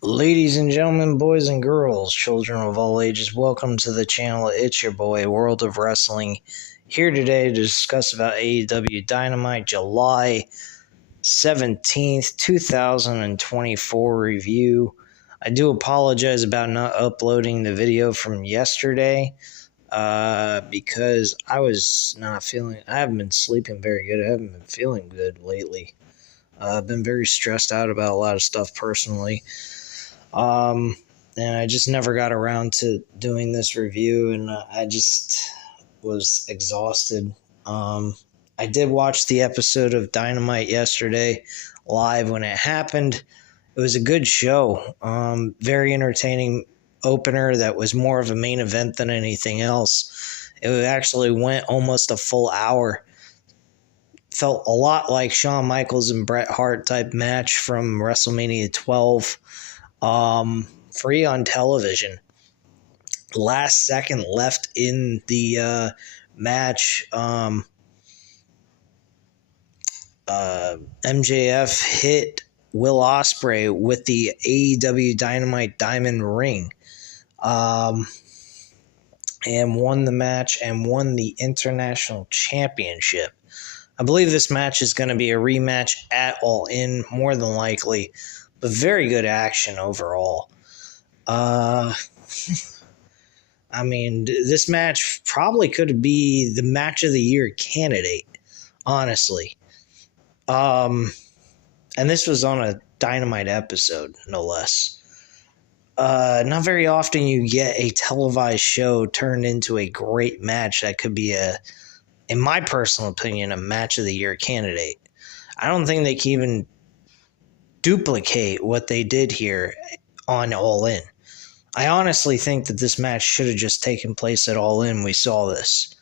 Ladies and gentlemen, boys and girls, children of all ages, welcome to the channel. It's your boy, World of Wrestling, here today to discuss about AEW Dynamite July 17th, 2024 review. I do apologize about not uploading the video from yesterday because I haven't been sleeping very good. I haven't been feeling good lately. I've been very stressed out about a lot of stuff personally. And I just never got around to doing this review, and I just was exhausted. I did watch the episode of Dynamite yesterday live when it happened. It was a good show. Very entertaining opener that was more of a main event than anything else. It actually went almost a full hour. Felt a lot like Shawn Michaels and Bret Hart type match from WrestleMania 12. Free on television. Last second left in the match. MJF hit Will Ospreay with the AEW Dynamite Diamond Ring, and won the match and won the International Championship. I believe this match is going to be a rematch at All In, more than likely, but very good action overall. I mean, this match probably could be the match of the year candidate, honestly. And this was on a Dynamite episode, no less. Not very often you get a televised show turned into a great match that could be in my personal opinion, a match of the year candidate. I don't think they can even duplicate what they did here on All In. I honestly think that this match should have just taken place at All In. We saw this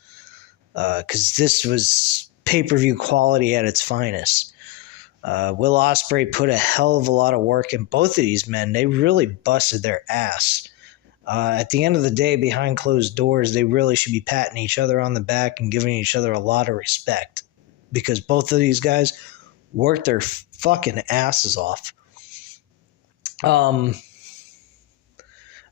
because this was pay-per-view quality at its finest. Will Ospreay put a hell of a lot of work in both of these men. They really busted their ass. At the end of the day, behind closed doors, they really should be patting each other on the back and giving each other a lot of respect because both of these guys worked their fucking asses off.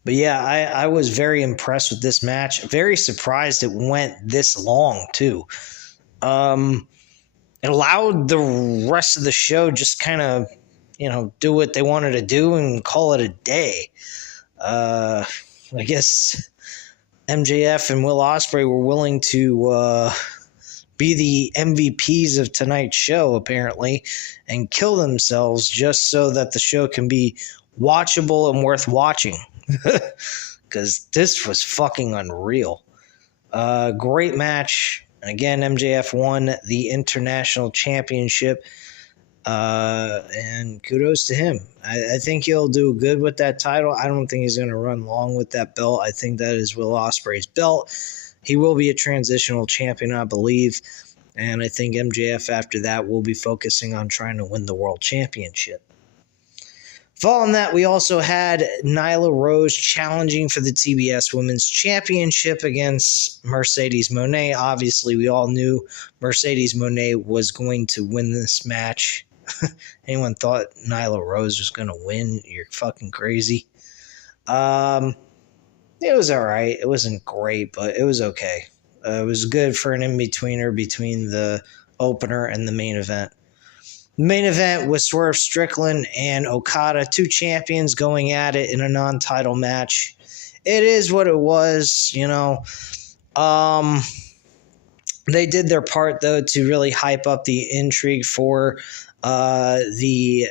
But yeah, I was very impressed with this match. Very surprised it went this long, too. It allowed the rest of the show just kind of, do what they wanted to do and call it a day. I guess MJF and Will Ospreay were willing to be the MVPs of tonight's show, apparently, and kill themselves just so that the show can be watchable and worth watching. Because this was fucking unreal. Great match. And again, MJF won the International Championship. And kudos to him. I think he'll do good with that title. I don't think he's going to run long with that belt. I think that is Will Ospreay's belt. He will be a transitional champion, I believe. And I think MJF after that will be focusing on trying to win the World Championship. Following that, we also had Nyla Rose challenging for the TBS Women's Championship against Mercedes Moné. Obviously, we all knew Mercedes Moné was going to win this match. Anyone thought Nyla Rose was going to win? You're fucking crazy. It was all right. It wasn't great, but it was okay. It was good for an in-betweener between the opener and the main event. The main event was Swerve Strickland and Okada, two champions going at it in a non-title match. It is what it was, They did their part, though, to really hype up the intrigue for the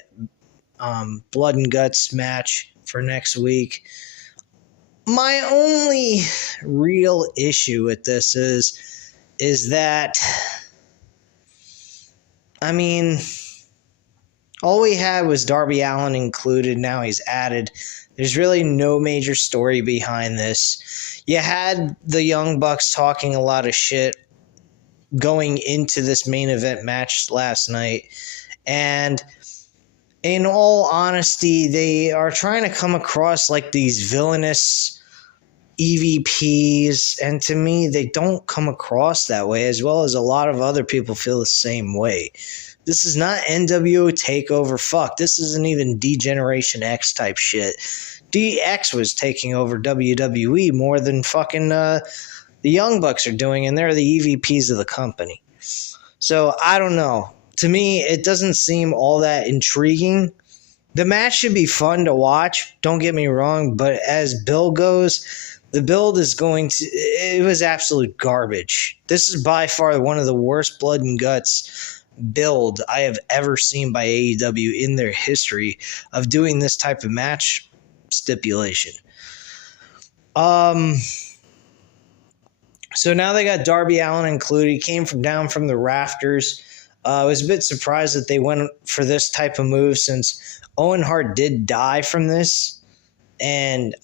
Blood and Guts match for next week. My only real issue with this is that, all we had was Darby Allin included. Now he's added. There's really no major story behind this. You had the Young Bucks talking a lot of shit going into this main event match last night. And in all honesty, they are trying to come across like these villainous EVPs. And to me, they don't come across that way, as well as a lot of other people feel the same way. This is not NWO Takeover. Fuck, this isn't even D-Generation X type shit. DX was taking over WWE more than fucking the Young Bucks are doing, and they're the EVPs of the company. So I don't know. To me, it doesn't seem all that intriguing. The match should be fun to watch, don't get me wrong, but as build goes, the build is it was absolute garbage. This is by far one of the worst blood and guts build I have ever seen by AEW in their history of doing this type of match stipulation. So now they got Darby Allin included. He came down from the rafters. I was a bit surprised that they went for this type of move since Owen Hart did die from this. And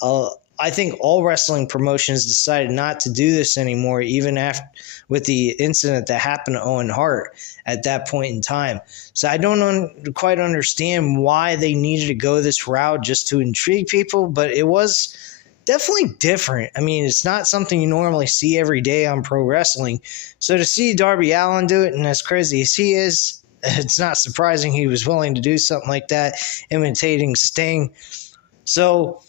I think all wrestling promotions decided not to do this anymore, even after with the incident that happened to Owen Hart at that point in time. So I don't quite understand why they needed to go this route just to intrigue people, but it was definitely different. I mean, it's not something you normally see every day on pro wrestling. So to see Darby Allin do it, and as crazy as he is, it's not surprising he was willing to do something like that, imitating Sting. So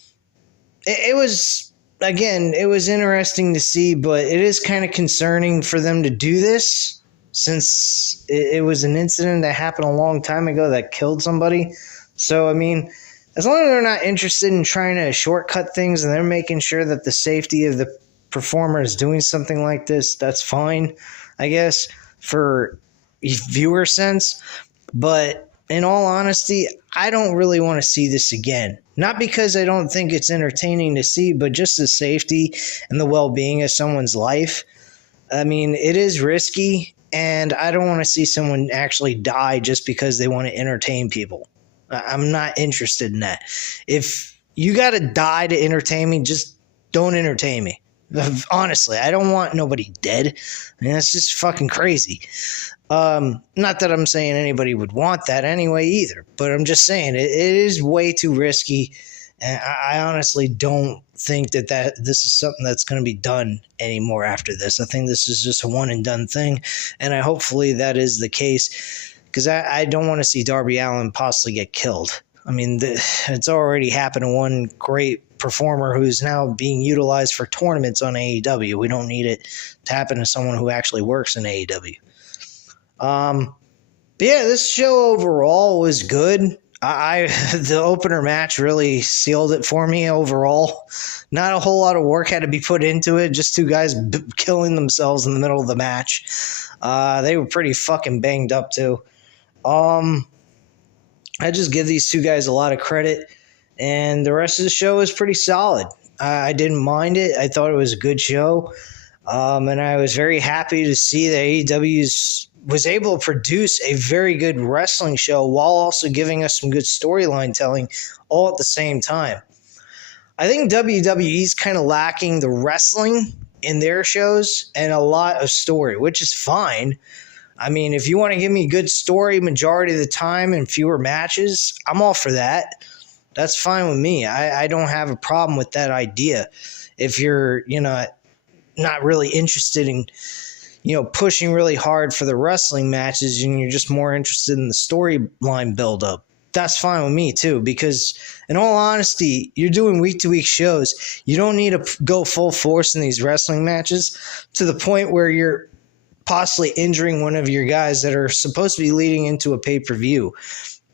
it was, again, it was interesting to see, but it is kind of concerning for them to do this since it was an incident that happened a long time ago that killed somebody. So, I mean, as long as they're not interested in trying to shortcut things and they're making sure that the safety of the performer is doing something like this, that's fine, I guess, for viewer sense. But in all honesty, I don't really want to see this again. Not because I don't think it's entertaining to see, but just the safety and the well-being of someone's life. I mean, it is risky, and I don't want to see someone actually die just because they want to entertain people. I'm not interested in that. If you got to die to entertain me, just don't entertain me. Honestly, I don't want nobody dead. I mean, that's just fucking crazy. Not that I'm saying anybody would want that anyway either, but I'm just saying it is way too risky, and I honestly don't think that this is something that's going to be done anymore after this. I think this is just a one and done thing, and hopefully that is the case, because I don't want to see Darby Allin possibly get killed. I mean, it's already happened to one great performer who's now being utilized for tournaments on AEW. We don't need it to happen to someone who actually works in AEW. But yeah, this show overall was good. The opener match really sealed it for me overall. Not a whole lot of work had to be put into it. Just two guys killing themselves in the middle of the match. They were pretty fucking banged up too. I just give these two guys a lot of credit, and the rest of the show was pretty solid. I didn't mind it. I thought it was a good show. And I was very happy to see that AEW was able to produce a very good wrestling show while also giving us some good storyline telling all at the same time. I think WWE's kind of lacking the wrestling in their shows and a lot of story, which is fine. I mean, if you want to give me good story majority of the time and fewer matches, I'm all for that. That's fine with me. I don't have a problem with that idea. If you're, not really interested in, pushing really hard for the wrestling matches and you're just more interested in the storyline buildup, that's fine with me too, because in all honesty, you're doing week-to-week shows. You don't need to go full force in these wrestling matches to the point where you're possibly injuring one of your guys that are supposed to be leading into a pay-per-view.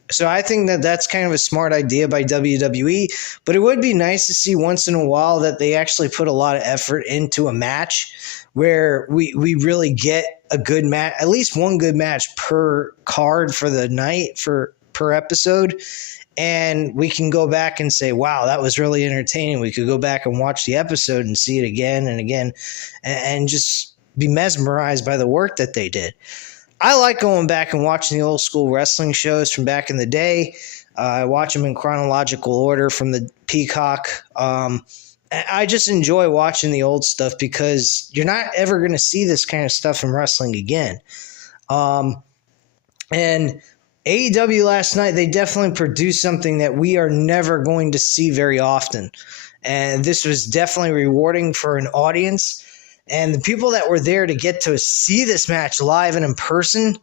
So I think that that's kind of a smart idea by WWE, but it would be nice to see once in a while that they actually put a lot of effort into a match where we really get a good match, at least one good match per card for the night per episode. And we can go back and say, wow, that was really entertaining. We could go back and watch the episode and see it again and again and just be mesmerized by the work that they did. I like going back and watching the old school wrestling shows from back in the day. I watch them in chronological order from the Peacock. I just enjoy watching the old stuff because you're not ever going to see this kind of stuff in wrestling again. And AEW last night, they definitely produced something that we are never going to see very often. And this was definitely rewarding for an audience. And the people that were there to get to see this match live and in person,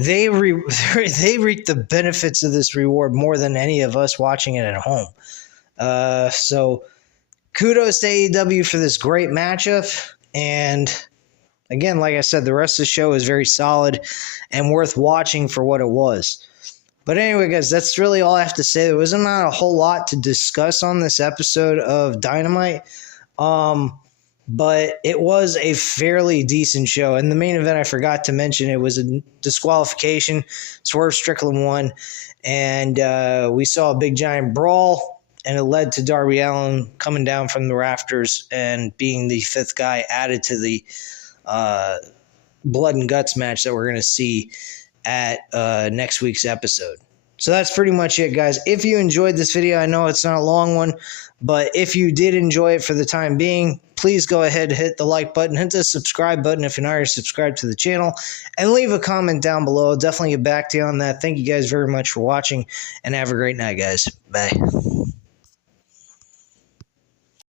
they they reap the benefits of this reward more than any of us watching it at home. So kudos to AEW for this great matchup. And again, like I said, the rest of the show is very solid and worth watching for what it was. But anyway, guys, that's really all I have to say. There was not a whole lot to discuss on this episode of Dynamite. But it was a fairly decent show. And the main event, I forgot to mention, it was a disqualification. Swerve Strickland won. And we saw a big giant brawl. And it led to Darby Allin coming down from the rafters and being the fifth guy added to the blood and guts match that we're going to see at next week's episode. So that's pretty much it, guys. If you enjoyed this video, I know it's not a long one, but if you did enjoy it for the time being, please go ahead and hit the like button, hit the subscribe button if you're not already subscribed to the channel, and leave a comment down below. I'll definitely get back to you on that. Thank you guys very much for watching, and have a great night, guys. Bye.